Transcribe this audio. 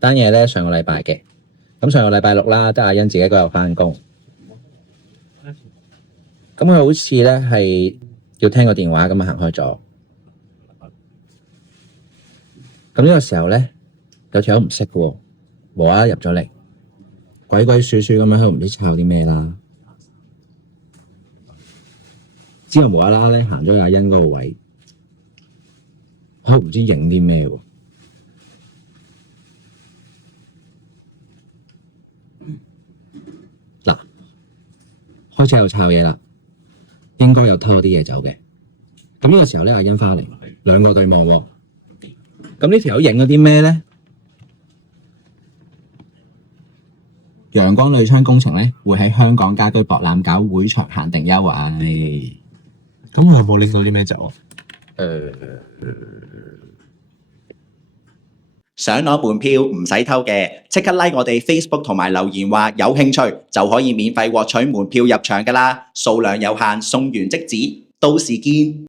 單嘢咧上個禮拜嘅，咁上個禮拜六啦，得阿欣自己一個人翻工。咁佢好似咧係要聽個電話咁啊行開咗。咁呢個時候咧，有條友唔識嘅喎，無啦啦入咗嚟，鬼鬼祟祟咁樣喺度唔知抄啲咩啦。之後無啦啦咧行咗阿欣嗰個位，喺度唔知影啲咩喎。嗱，開始有抄嘢啦，應該有偷啲嘢走嘅。咁呢個時候咧，阿欣翻嚟，兩個對望喎。咁呢條友影咗啲咩咧？陽光鋁窗工程咧會喺香港家居博覽搞會場限定優惠。咁我有冇拎到啲咩走啊？想攞門票唔使偷嘅，即刻 like 我哋 Facebook 同埋留言話有興趣，就可以免費獲取門票入場㗎啦，數量有限，送完即止，到時見。